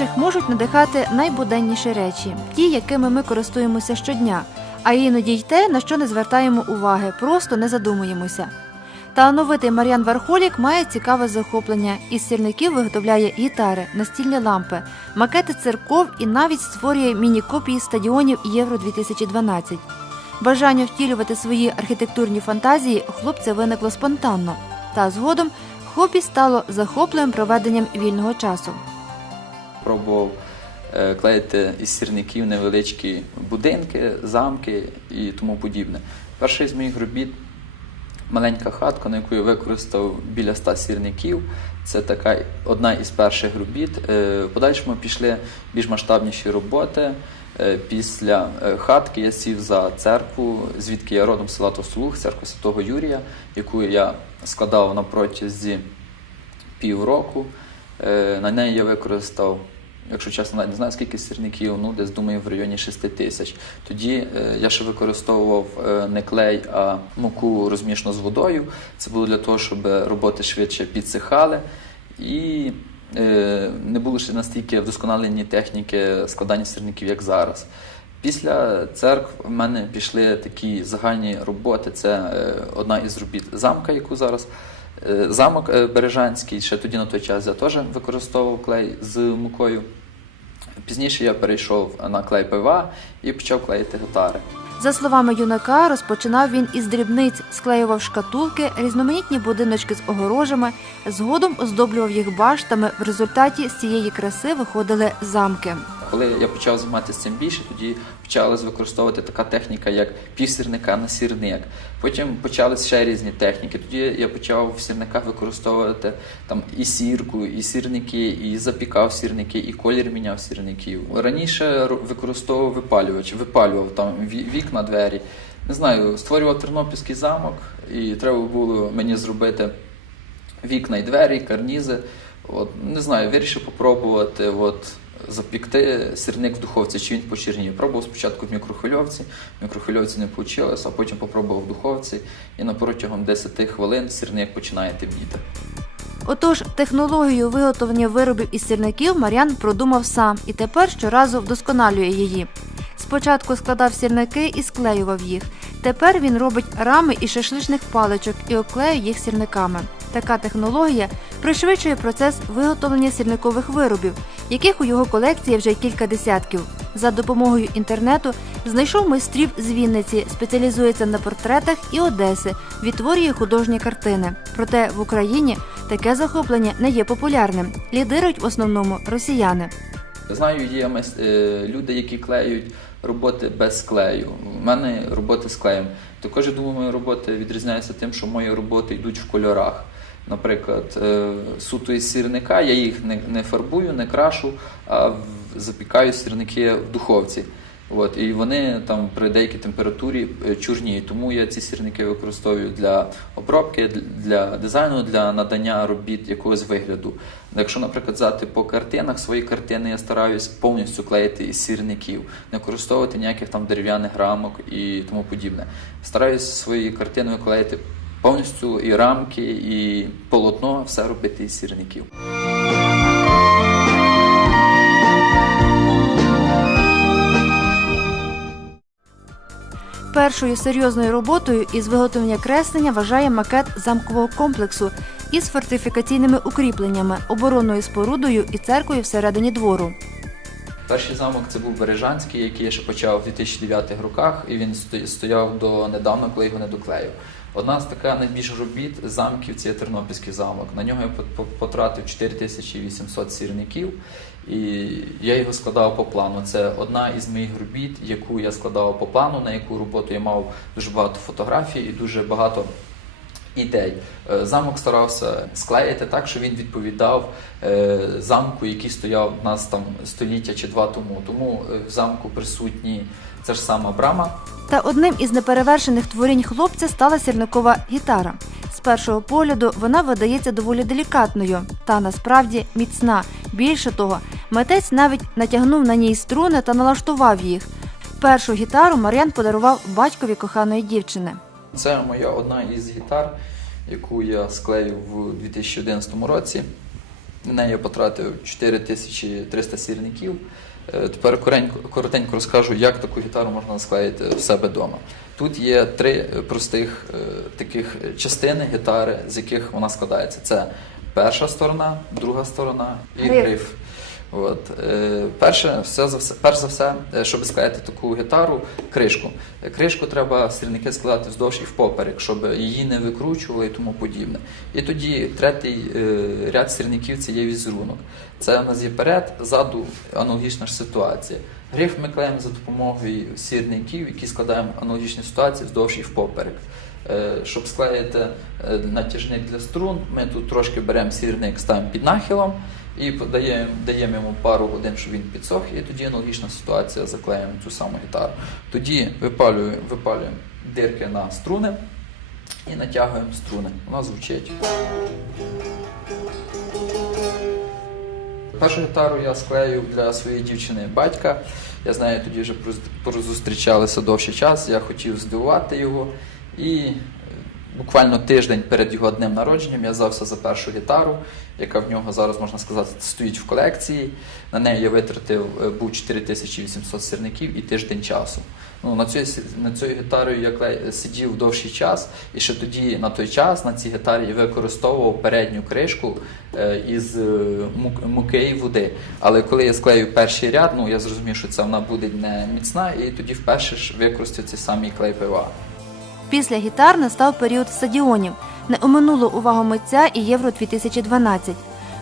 Людей можуть надихати найбуденніші речі, ті, якими ми користуємося щодня, а іноді й те, на що не звертаємо уваги, просто не задумуємося. Талановитий Мар'ян Вархолік має цікаве захоплення. Із сірників виготовляє гітари, настільні лампи, макети церков і навіть створює міні-копії стадіонів Євро 2012. Бажання втілювати свої архітектурні фантазії хлопця виникло спонтанно, та згодом хобі стало захопливим проведенням вільного часу. Пробував е, клеїти із сірників невеличкі будинки, замки і тому подібне. Перший з моїх робіт маленька хатка, на яку я використав біля ста сірників. Це така одна із перших робіт. Е, подальшому пішли більш масштабніші роботи. Е, Після хатки я сів за церкву, звідки я родом села Товстолух, церкву Святого Юрія, яку я складав на протязі півроку. Е, На неї я використав, якщо чесно, навіть не знаю скільки сірників, ну десь думаю в районі 6 тисяч. Тоді е, я ще використовував е, не клей, а муку розмішану з водою. Це було для того, щоб роботи швидше підсихали. І не було ще настільки вдосконалені техніки складання сірників, як зараз. Після церкв в мене пішли такі загальні роботи. Це одна із робіт замка, яку зараз замок е, Бережанський. Ще тоді на той час я теж використовував клей з мукою. Пізніше я перейшов на клей ПВА і почав клеїти гітари. За словами юнака, розпочинав він із дрібниць, склеював шкатулки, різноманітні будиночки з огорожами, згодом оздоблював їх баштами. В результаті з цієї краси виходили замки. Коли я почав займатися цим більше, тоді почалась використовувати така техніка, як півсірника на сірник. Потім почались ще різні техніки. Тоді я почав в сірниках використовувати там і сірку, і сірники, і запікав сірники, і колір міняв сірників. Раніше використовував випалювач, випалював там вікна, двері. Не знаю, створював тернопільський замок, і треба було мені зробити вікна і двері, карнізи. От, не знаю, вирішив попробувати от, запікти сирник в духовці, чи він почерніє. Пробував спочатку в мікрохвильовці, в мікрохвильовці не вийшло, а потім попробував в духовці, і на протягом 10 хвилин сирник починає темніти. Отож, технологію виготовлення виробів із сірників Мар'ян продумав сам і тепер щоразу вдосконалює її. Спочатку складав сірники і склеював їх. Тепер він робить рами із шашличних паличок і обклеює їх сірниками. Така технологія пришвидшує процес виготовлення сірникових виробів, яких у його колекції вже кілька десятків. За допомогою інтернету знайшов майстрів з Вінниці, спеціалізується на портретах і Одеси, відтворює художні картини. Проте в Україні таке захоплення не є популярним. Лідирують в основному росіяни. Знаю, є е, люди, які клеють роботи без клею. У мене роботи з клеєм. Також я думаю, мої роботи відрізняються тим, що мої роботи йдуть в кольорах. Наприклад, е, суто із сірника, я їх не, не фарбую, не крашу, а запікаю сірники в духовці. От, і вони там при деякій температурі е, чорніють. Тому я ці сірники використовую для обробки, для- дизайну, для надання робіт якогось вигляду. Якщо, наприклад, взяти по картинах, свої картини я стараюсь повністю клеїти із сірників, не використовувати ніяких там дерев'яних рамок і тому подібне. Стараюсь свої картини клеїти повністю і рамки, і полотно, все робити із сірників. Першою серйозною роботою із виготовлення креслення вважає макет замкового комплексу із фортифікаційними укріпленнями, оборонною спорудою і церквою всередині двору. Перший замок це був Бережанський, який я ще почав у 2009 роках, і він стояв до недавно, коли його не доклеїв. Одна з така найбільш робіт замків це Тернопільський замок. На нього я по- по- потратив 4800 сірників, і я його складав по плану. Це одна із моїх робіт, яку я складав по плану, на яку роботу я мав дуже багато фотографій і дуже багато ідей. Е, Замок старався склеїти так, що він відповідав е, замку, який стояв у нас там століття чи два тому. Тому е, в замку присутні ця ж сама брама. Та одним із неперевершених творінь хлопця стала сірникова гітара. З першого погляду вона видається доволі делікатною, та насправді міцна. Більше того, митець навіть натягнув на ній струни та налаштував їх. Першу гітару Мар'ян подарував батькові коханої дівчини. Це моя одна із гітар, яку я склеїв в 2011 році. На неї я потратив 4300 сірників. Е, Тепер коротенько розкажу, як таку гітару можна склеїти в себе вдома. Тут є три простих е, таких частини гітари, з яких вона складається. Це перша сторона, друга сторона і Гриф. От. Е, перше, все за все, перш за все, е, щоб склеїти таку гітару, кришку. Е, Кришку треба сірники складати вздовж і впоперек, щоб її не викручували і тому подібне. І тоді третій ряд сірників це є візерунок. Це у нас є перед, ззаду аналогічна ж ситуація. Гриф ми клеїмо за допомогою сірників, які складаємо аналогічні ситуації вздовж і впоперек. Щоб склеїти натяжник для струн, ми тут трошки беремо сірник, ставимо під нахилом і подаємо, даємо йому пару годин, щоб він підсох, і тоді аналогічна ситуація заклеїмо цю саму гітару. Тоді випалюємо, випалюємо дирки на струни і натягуємо струни. Вона звучить. Першу гітару я склею для своєї дівчини батька. Я з нею тоді вже зустрічалися довший час. Я хотів здивувати його. І буквально тиждень перед його днем народженням я взявся за першу гітару, яка в нього зараз, можна сказати, стоїть в колекції. На неї я витратив е, був 4800 сірників і тиждень часу. Ну, на, цю, на цією гітарою я клей- сидів довший час, і ще тоді на той час на цій гітарі я використовував передню кришку е, із е, мук- муки і води. Але коли я склею перший ряд, ну я зрозумів, що це вона буде не міцна, і тоді вперше ж використаю цей самий клей ПВА. Після гітар настав період стадіонів. Не оминуло увагу митця і Євро 2012.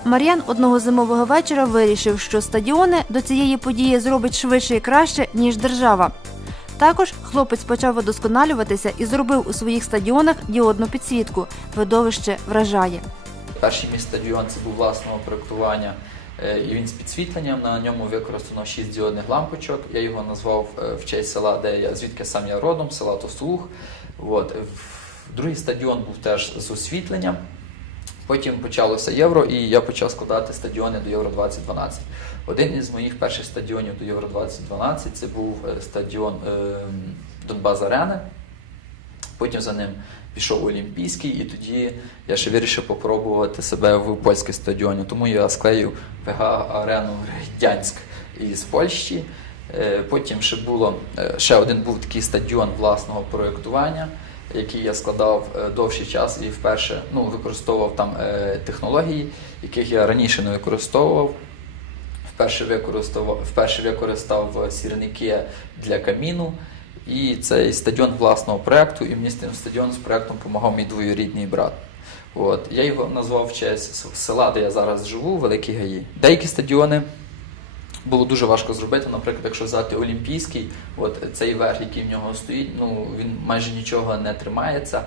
Мар'ян одного зимового вечора вирішив, що стадіони до цієї події зробить швидше і краще, ніж держава. Також хлопець почав удосконалюватися і зробив у своїх стадіонах діодну підсвітку. Видовище вражає. Перший мій стадіон це був власного проєктування, е, і він з підсвітленням. На ньому використано 6 діодних лампочок. Я його назвав е, в честь села, де я звідки сам я родом, села Тостолух. От. Другий стадіон був теж з освітленням. Потім почалося євро, і я почав складати стадіони до Євро 2012. Один із моїх перших стадіонів до Євро 2012 це був е, стадіон е, Донбас Арени. Потім за ним пішов Олімпійський, і тоді я ще вирішив попробувати себе в польській стадіоні. Тому я склеїв ПГ арену Гродянськ із Польщі. Е, Потім ще було е, ще один був такий стадіон власного проєктування, який я складав е, довший час і вперше ну, використовував там технології, яких я раніше не використовував. Вперше використовував, вперше використав сірники для каміну. І цей стадіон власного проєкту, і мені з тим стадіоном з проєктом допомагав мій двоюрідний брат. От. Я його назвав в честь села, де я зараз живу, Великі Гаї. Деякі стадіони було дуже важко зробити. Наприклад, якщо взяти Олімпійський, от цей верх, який в нього стоїть, ну він майже нічого не тримається.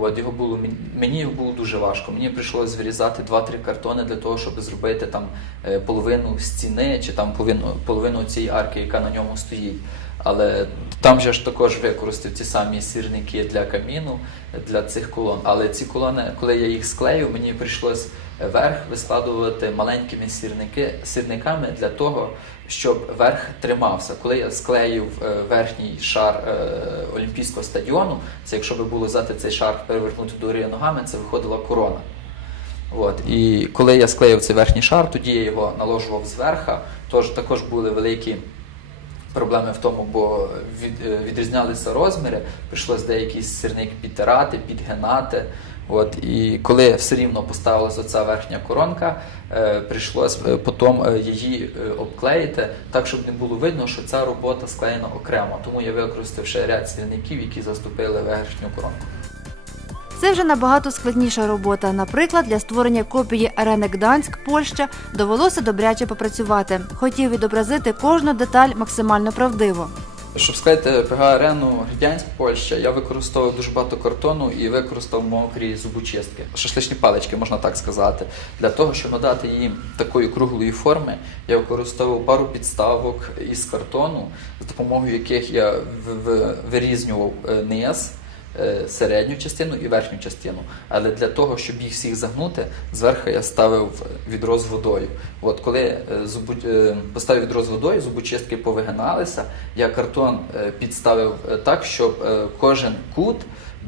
От його було мені його було дуже важко. Мені прийшлося вирізати 2-3 картони для того, щоб зробити там е, половину стіни чи там половину, половину цієї арки, яка на ньому стоїть. Але там же ж також використав ті самі сірники для каміну, для цих колон. Але ці колони, коли я їх склеїв, мені прийшлось верх вискладувати маленькими сірники, сірниками для того, щоб верх тримався. Коли я склеїв е, верхній шар е, Олімпійського стадіону, це якщо би було взяти цей шар перевернути догори ногами, це виходила корона. От. І коли я склеїв цей верхній шар, тоді я його наложував зверха. Тож також були великі проблеми в тому, бо від, е, відрізнялися розміри, прийшлось деякий сірник підтирати, підгинати. От, і коли все рівно поставилася оця верхня коронка, е, прийшлось е, потім е, її обклеїти так, щоб не було видно, що ця робота склеєна окремо. Тому я використав ще ряд сірників, які заступили верхню коронку. Це вже набагато складніша робота. Наприклад, для створення копії арени Гданськ, Польща, довелося добряче попрацювати. Хотів відобразити кожну деталь максимально правдиво. Щоб склеїти ПГ-арену Гродянськ, Польща, я використовував дуже багато картону і використав мокрі зубочистки, шашличні палички, можна так сказати. Для того, щоб надати їм такої круглої форми, я використовував пару підставок із картону, з допомогою яких я вирізнював е, низ. Е, Середню частину і верхню частину. Але для того, щоб їх всіх загнути, зверху я ставив відро з водою. От коли е, зубу... е, поставив відро з водою, зубочистки повигиналися, я картон підставив так, щоб кожен кут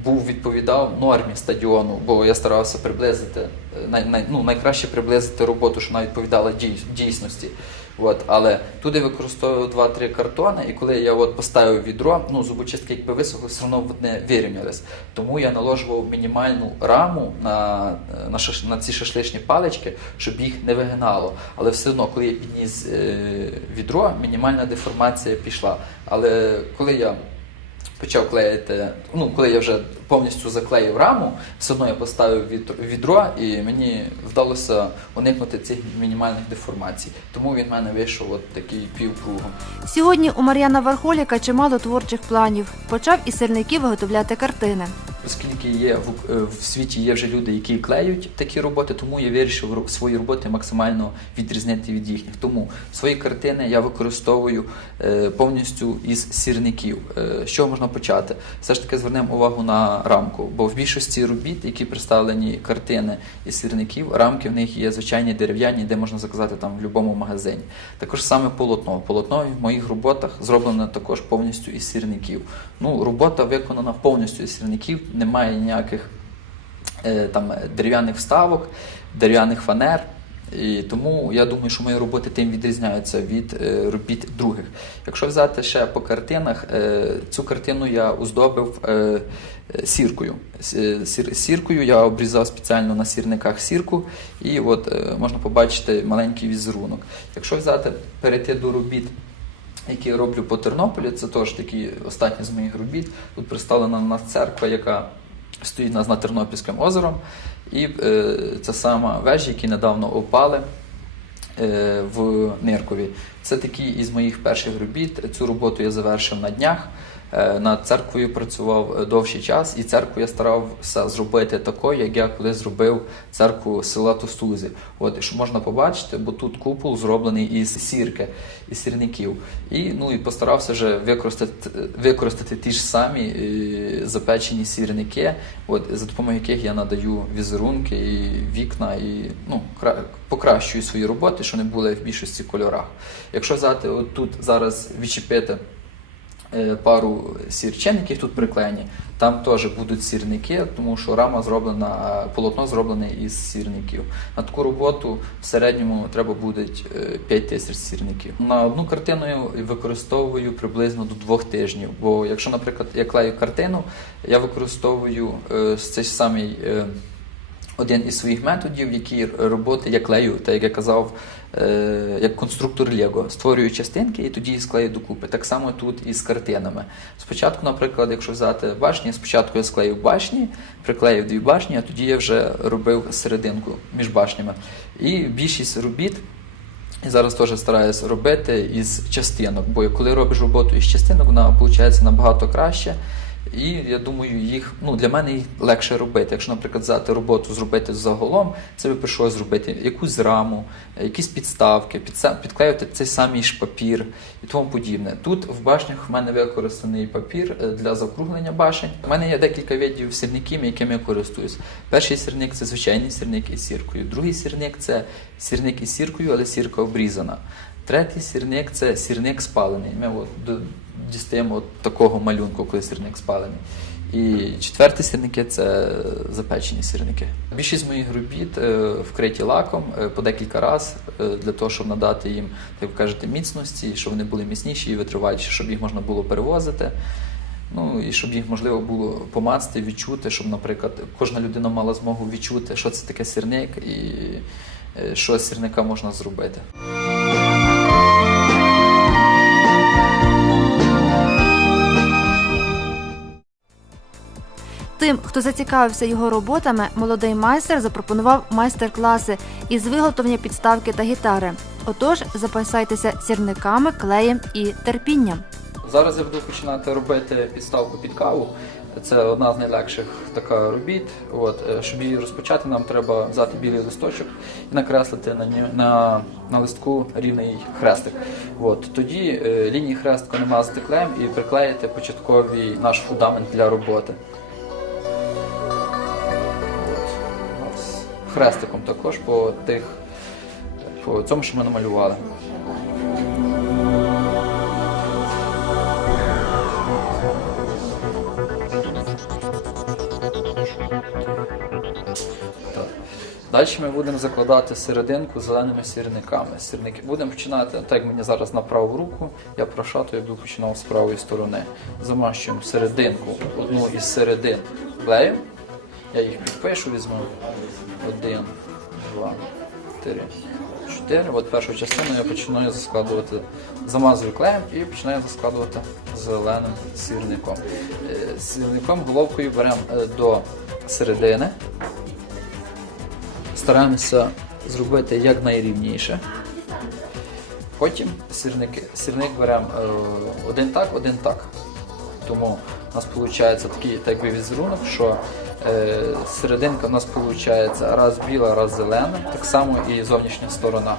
був відповідав нормі стадіону, бо я старався приблизити най, най, ну, найкраще приблизити роботу, що вона відповідала дій, дійсності. От, але туди використовував 2-3 картони, і коли я от поставив відро, ну зубочистки якби висохли, все одно не вирівнялись. Тому я наложував мінімальну раму на, на, шаш, на ці шашличні палички, щоб їх не вигинало. Але все одно, коли я підніс е, відро, мінімальна деформація пішла. Але коли я почав клеїти, ну коли я вже повністю заклеїв раму, все одно я поставив відро, і мені вдалося уникнути цих мінімальних деформацій. Тому він в мене вийшов от такий півкругом. Сьогодні у Мар'яна Вархоліка чимало творчих планів. Почав із сильників виготовляти картини. Оскільки є в, е, в світі є вже люди, які клеють такі роботи, тому я вирішив свої роботи максимально відрізнити від їхніх. Тому свої картини я використовую е, повністю із сірників. Е, чого можна почати? Все ж таки звернемо увагу на рамку, бо в більшості робіт, які представлені картини із сірників, рамки в них є звичайні дерев'яні, де можна заказати там в будь-якому магазині. Також саме полотно. Полотно в моїх роботах зроблено також повністю із сірників. Ну, робота виконана повністю із сірників, немає ніяких е, там дерев'яних вставок, дерев'яних фанер. І тому я думаю, що мої роботи тим відрізняються від е, робіт других. Якщо взяти ще по картинах, е, цю картину я оздобив сіркою. Сір- Сіркою я обрізав спеціально на сірниках сірку, і от можна побачити маленький візерунок. Якщо взяти перейти до робіт які я роблю по Тернополі. Це теж такі останні з моїх робіт. Тут представлена на церква, яка стоїть над Тернопільським озером. І е, це сама вежі, які недавно опали е, в Ниркові. Це такі із моїх перших робіт. Цю роботу я завершив на днях. Е, Над церквою працював е, довший час, і церкву я старався зробити такою, як я колись зробив церкву села Тостузи. От що можна побачити, бо тут купол зроблений із сірки, із сірників. І ну і постарався вже використати, використати ті ж самі е, запечені сірники, от за допомогою яких я надаю візерунки і вікна, і ну покращую свої роботи, що не були в більшості кольорах. Якщо взяти от тут зараз відчепити пару сірчин, які тут приклеєні. Там теж будуть сірники, тому що рама зроблена, е, полотно зроблене із сірників. На таку роботу в середньому треба буде 5 тисяч сірників. На одну картину я використовую приблизно до двох тижнів. Бо якщо, наприклад, я клею картину, я використовую е, цей самий. е, один із своїх методів, які роботи я клею, так як я казав, е, як конструктор Лего, створюю частинки і тоді їх склею докупи. Так само тут і з картинами. Спочатку, наприклад, якщо взяти башні, спочатку я склеїв башні, приклеїв дві башні, а тоді я вже робив серединку між башнями. І більшість робіт. І зараз теж стараюся робити із частинок, бо коли робиш роботу із частинок, вона виходить набагато краще. І я думаю, їх ну для мене їх легше робити. Якщо, наприклад, взяти роботу зробити загалом, це би прийшлося зробити якусь раму, якісь підставки, підклеїти цей самий ж папір і тому подібне. Тут в башнях в мене використаний папір е, для закруглення башень. У мене є декілька видів сірників, якими я користуюсь. Перший сірник це звичайний сірник із сіркою. Другий сірник це сірник із сіркою, але сірка обрізана. Третій сірник це сірник спалений. Ми от дістаємо от такого малюнку, коли сірник спалений. І четверті сірники це запечені сірники. Більшість моїх робіт е, вкриті лаком е, по декілька разів для того, щоб надати їм, як ви кажете, міцності, щоб вони були міцніші і витриваліші, щоб їх можна було перевозити. Ну і щоб їх можливо було помацати, відчути, щоб, наприклад, кожна людина мала змогу відчути, що це таке сірник і е, що з сірника можна зробити. Тим, хто зацікавився його роботами, молодий майстер запропонував майстер-класи із виготовлення підставки та гітари. Отож, запасайтеся сірниками, клеєм і терпінням. Зараз я буду починати робити підставку під каву. Це одна з найлегших така робіт. От, е, щоб її розпочати, нам треба взяти білий листочок і накреслити на, на, на листку рівний хрестик. От, тоді е, лінії хрестика намазати клеєм і приклеїти початковий наш фундамент для роботи. хрестиком також по тих, по цьому, що ми намалювали. Далі ми будемо закладати серединку зеленими сірниками. Сірники будемо починати, так як мені зараз на праву руку, я прошатую, буду починав з правої сторони. Замащуємо серединку, одну із середин клею. Я їх підпишу, візьму. Один, два, три, чотири. От першу частину я починаю заскладувати, замазую клеєм і починаю заскладувати зеленим сірником. Е, Сірником головкою беремо е, до середини. Стараємося зробити якнайрівніше. Потім сірники, сірник беремо е, один так, один так. Тому у нас виходить такий так би візерунок, що серединка у нас виходить раз біла, раз зелена, так само і зовнішня сторона.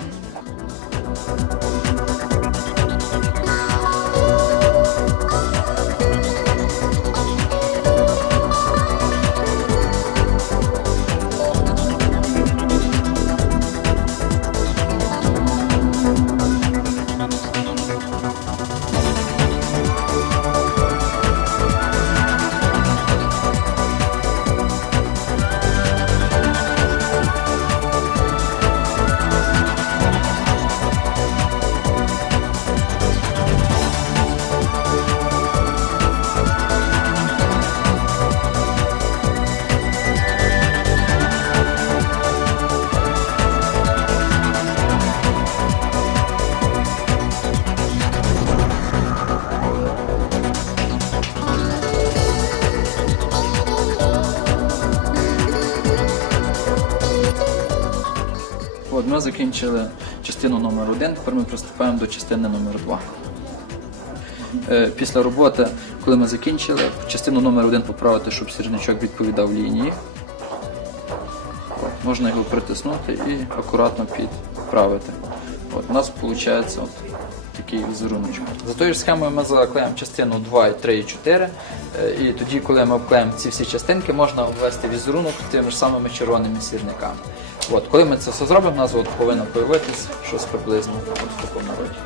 Ми закінчили частину номер 1 тепер ми приступаємо до частини номер 2 Е, Після роботи, коли ми закінчили, частину номер 1 поправити, щоб сірничок відповідав лінії. От, можна його притиснути і акуратно підправити. От, у нас виходить от такий візеруночок. За тою ж схемою ми заклеїмо частину 2, 3 і 4. Е, І тоді, коли ми обклеїмо ці всі частинки, можна обвести візерунок тими ж самими червоними сірниками. От, коли ми це все зробимо, у от повинно появитись щось приблизно от в такому роді.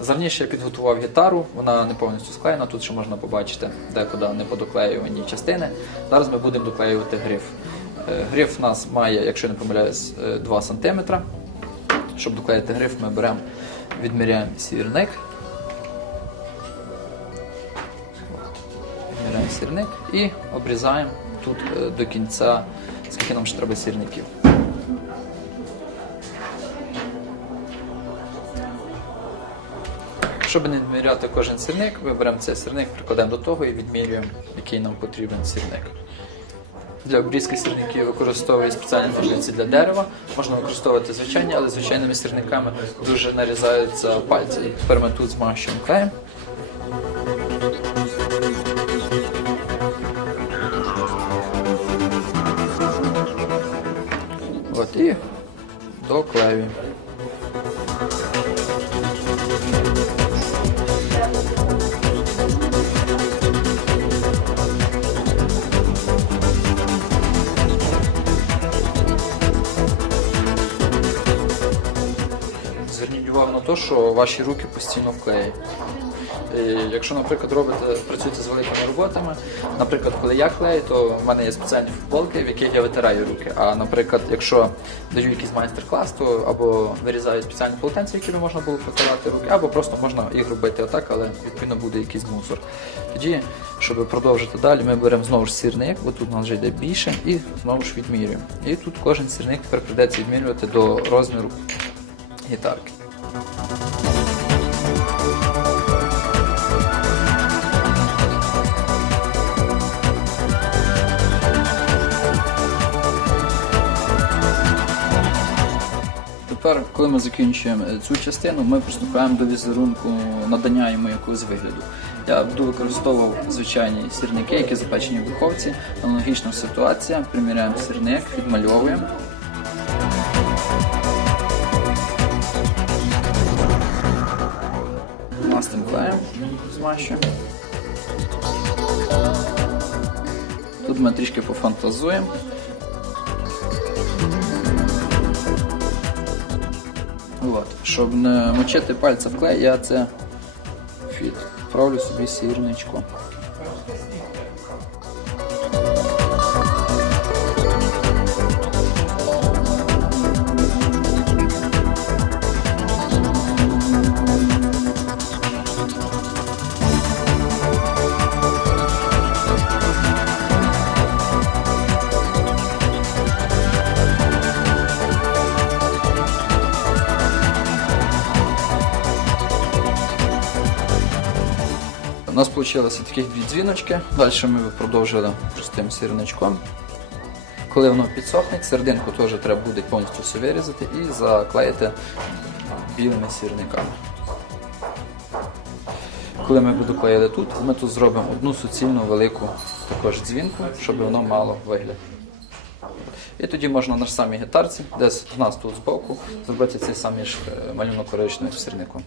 Завніше я підготував гітару, вона не повністю склеєна, тут ще можна побачити декуди не подоклеювані частини. Зараз ми будемо доклеювати гриф. Е, Гриф у нас має, якщо я не помиляюсь, е, 2 см. Щоб доклеїти гриф, ми беремо, відміряємо сірник. Відміряємо сірник і обрізаємо тут е, до кінця, скільки нам ще треба сірників. Щоб не відміряти кожен сірник, ми беремо цей сірник, прикладемо до того і відмірюємо, який нам потрібен сірник. Для обрізки сірників використовує спеціальні ножниці для дерева. Можна використовувати звичайні, але звичайними сірниками дуже нарізаються пальці. Тепер ми тут змащуємо клеєм. От і доклеюємо. Те, що ваші руки постійно в клеї. І якщо, наприклад, робите, працюєте з великими роботами, наприклад, коли я клею, то в мене є спеціальні футболки, в яких я витираю руки. А наприклад, якщо даю якийсь майстер-клас, то або вирізаю спеціальні полотенці, якими можна було потирати руки, або просто можна їх робити отак, але відповідно буде якийсь мусор. Тоді, щоб продовжити далі, ми беремо знову ж сірник, бо тут у нас вже йде більше, і знову ж відмірюємо. І тут кожен сірник тепер прийдеться відмірювати до розміру гітарки. Тепер, коли ми закінчуємо е, цю частину, ми приступаємо до візерунку надання йому якогось вигляду. Я буду використовував звичайні сірники, які запечені в духовці. Аналогічна ситуація. Приміряємо сірник, відмальовуємо. Мастим клеєм змащуємо. Тут ми трішки пофантазуємо. От. Щоб не мочити пальцем клей, я це фіт. Правлю собі сірничку. Вийшло таких дві дзвіночки. Далі ми продовжили простим сірничком. Коли воно підсохне, серединку теж треба буде повністю все вирізати і заклеїти білими сірниками. Коли ми будемо клеїти тут, ми тут зробимо одну суцільну велику також дзвінку, щоб воно мало вигляд. І тоді можна на самій гітарці, десь в нас тут збоку, зробити цей самий е, малюнок коричневим сірником.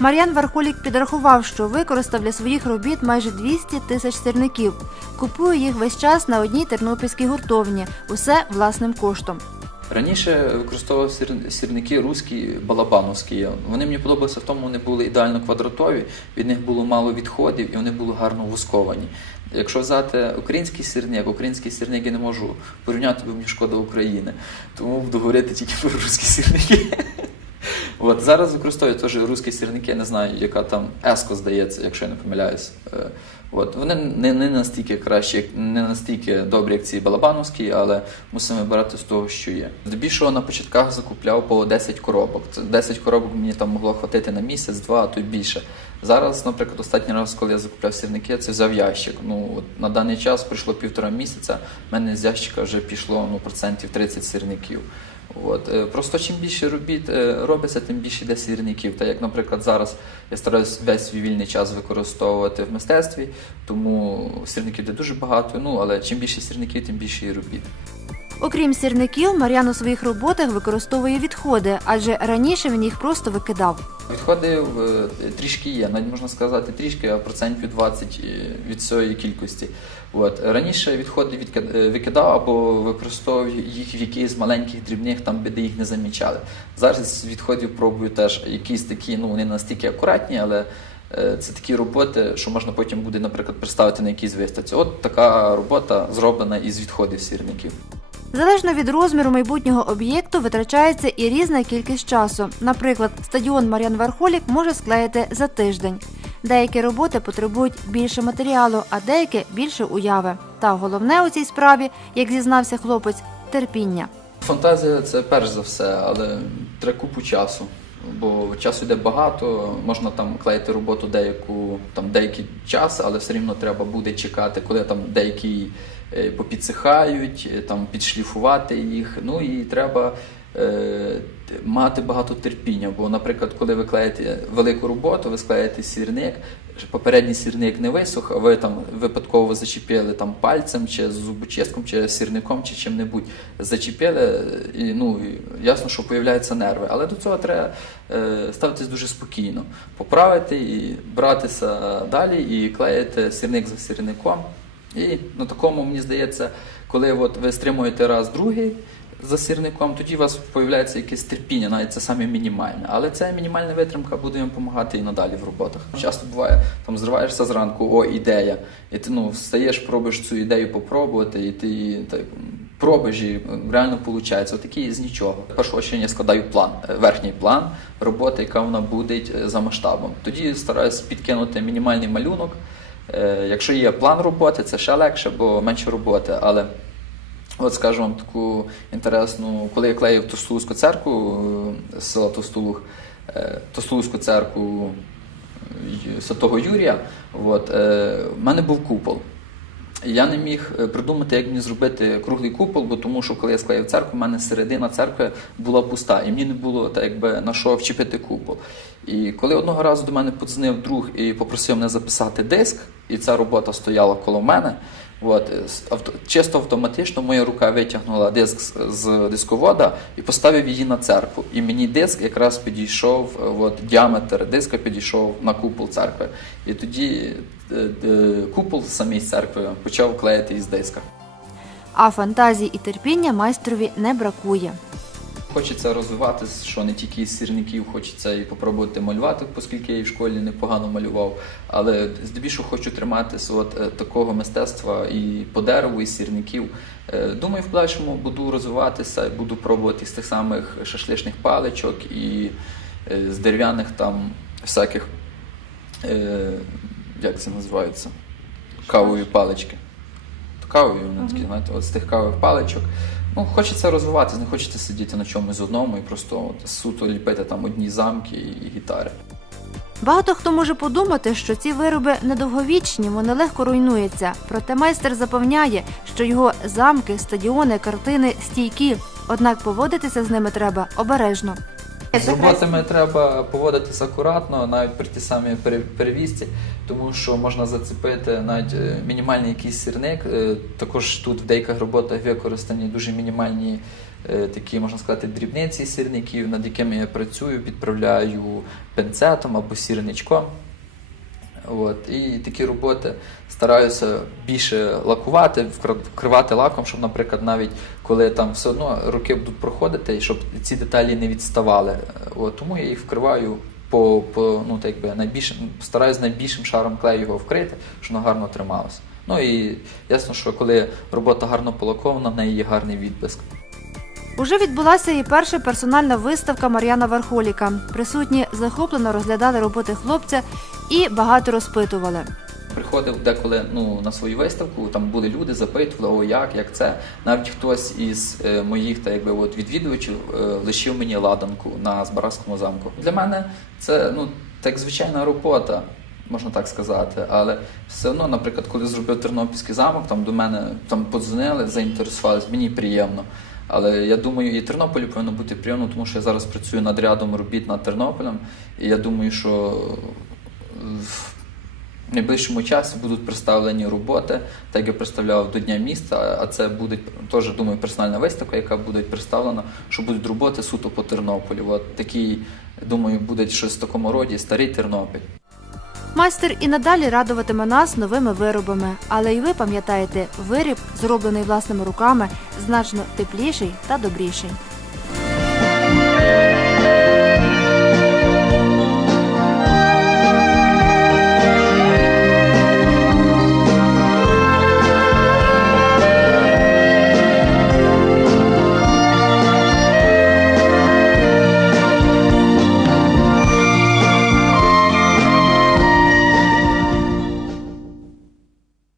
Мар'ян Вархолік підрахував, що використав для своїх робіт майже 200 тисяч сірників. Купує їх весь час на одній тернопільській гуртовні, усе власним коштом. Раніше використовував сір- сірники руські, балабановські. Вони мені подобалися в тому, вони були ідеально квадратові, від них було мало відходів і вони були гарно восковані. Якщо взяти український сірник, український сірник я не можу порівняти, бо мені шкода України. Тому буду говорити тільки про русські сірники. От, зараз використовують теж русські сірники, не знаю, яка там Еско здається, якщо я не помиляюсь. Е, От, вони не, не настільки кращі, не настільки добрі, як ці балабановські, але мусимо брати з того, що є. Здебільшого на початках закупляв по 10 коробок. Це 10 коробок мені там могло хватити на місяць, два, а то й більше. Зараз, наприклад, останній раз, коли я закупляв сірники, це взяв ящик. Ну от на даний час пройшло півтора місяця. в мене з ящика вже пішло ну процентів 30 сірників. От. е, Просто чим більше робіт е, робиться, тим більше йде сірників. Так як, наприклад, зараз я стараюсь весь свій вільний час використовувати в мистецтві, тому сірників йде дуже багато. Ну але чим більше сірників, тим більше і робіт. Окрім сірників, Мар'ян у своїх роботах використовує відходи, адже раніше він їх просто викидав. Відходів е, трішки є, навіть можна сказати трішки, а процентів 20 від цієї кількості. От. Раніше відходи е, викидав або використовував їх в якихось маленьких дрібних, там де їх не замічали. Зараз з відходів пробую теж якісь такі, ну вони настільки акуратні, але е, це такі роботи, що можна потім буде, наприклад, представити на якійсь виставці. От така робота зроблена із відходів сірників. Залежно від розміру майбутнього об'єкту витрачається і різна кількість часу. Наприклад, стадіон Мар'ян Вархолік може склеїти за тиждень. Деякі роботи потребують більше матеріалу, а деякі більше уяви. Та головне у цій справі, як зізнався хлопець, терпіння. Фантазія це перш за все, але треба купу часу. Бо часу йде багато, можна там клеїти роботу деяку там деякий час, але все рівно треба буде чекати, коли там деякі е, попідсихають, е, там підшліфувати їх. Ну і треба мати багато терпіння. Бо, наприклад, коли ви клеїте велику роботу, ви склеїте сірник, попередній сірник не висох, а ви там випадково зачепили там пальцем, чи зубочистком, чи сірником, чи чим-небудь зачепили, і ну ясно, що появляються нерви. Але до цього треба е, ставитись дуже спокійно, поправити і братися далі, і клеїти сірник за сірником. І на такому, мені здається, коли от ви стримуєте раз другий за сірником, тоді у вас появляється якесь терпіння, навіть це саме мінімальне. Але ця мінімальна витримка буде вам допомагати і надалі в роботах. Часто буває, там зриваєшся зранку, о, ідея, і ти ну, встаєш, пробуєш цю ідею попробувати, і ти так, пробуєш і реально виходить. Отакі з нічого. Першого ще я складаю план, е, верхній план роботи, яка вона буде е, за масштабом. Тоді стараюсь підкинути мінімальний малюнок. Е, Якщо є план роботи, це ще легше, бо менше роботи. Але от скажу вам таку інтересну, коли я клеїв Товстулузьку церкву е, з села Товстулух, е, церкву е, Святого Юрія, от, в мене був купол. Я не міг придумати, як мені зробити круглий купол, бо тому що коли я склеїв церкву, в мене середина церкви була пуста, і мені не було так, якби на що вчепити купол. І коли одного разу до мене подзвонив друг і попросив мене записати диск, і ця робота стояла коло мене, От, чисто автоматично моя рука витягнула диск з, дисковода і поставив її на церкву. І мені диск якраз підійшов, от, діаметр диска підійшов на купол церкви. І тоді е, е, купол самій церкви почав клеїти із диска. А фантазії і терпіння майстрові не бракує. Хочеться розвиватися, що не тільки із сірників, хочеться і попробувати малювати, оскільки я і в школі непогано малював. Але здебільшого хочу триматися от е, такого мистецтва і по дереву, і сірників. Е, Думаю, в подальшому буду розвиватися, буду пробувати з тих самих шашличних паличок і е, з дерев'яних там всяких, як це називається, кавові палички. Кавові, вони такі, знаєте, от з тих кавових паличок. Ну, хочеться розвиватися, не хочеться сидіти на чомусь одному і просто от, суто ліпити там одні замки і гітари. Багато хто може подумати, що ці вироби недовговічні, вони легко руйнуються. Проте майстер запевняє, що його замки, стадіони, картини стійкі. Однак поводитися з ними треба обережно. З роботами треба поводитися акуратно, навіть при тій самій пере- перевізці, тому що можна зацепити навіть е, мінімальний якийсь сірник. Е, Також тут в деяких роботах використані дуже мінімальні е, такі, можна сказати, дрібниці сірників, над якими я працюю, підправляю пінцетом або сірничком. От, і такі роботи стараюся більше лакувати, вкривати лаком, щоб, наприклад, навіть коли там все одно роки будуть проходити, щоб ці деталі не відставали. От, тому я їх вкриваю по, по ну, так якби, найбільшим, стараюся найбільшим шаром клею його вкрити, щоб воно гарно трималося. Ну і ясно, що коли робота гарно полакована, в неї є гарний відблиск. Уже відбулася і перша персональна виставка Мар'яна Вархоліка. Присутні захоплено розглядали роботи хлопця і багато розпитували. Приходив деколи ну, на свою виставку, там були люди, запитували, о, як, як це. Навіть хтось із е, моїх та, якби, от, відвідувачів е, лишив мені ладанку на Збаразькому замку. Для мене це ну, так звичайна робота, можна так сказати. Але все одно, наприклад, коли зробив Тернопільський замок, там до мене там подзвонили, заінтересувалися, мені приємно. Але я думаю, і Тернополю повинно бути приємно, тому що я зараз працюю над рядом робіт над Тернополем. І я думаю, що в найближчому часі будуть представлені роботи, так я представляв до Дня міста, а це буде теж, думаю, персональна виставка, яка буде представлена, що будуть роботи суто по Тернополю. От такі, думаю, буде щось в такому роді, старий Тернопіль. Майстер і надалі радуватиме нас новими виробами, але й ви пам'ятаєте, виріб, зроблений власними руками, значно тепліший та добріший.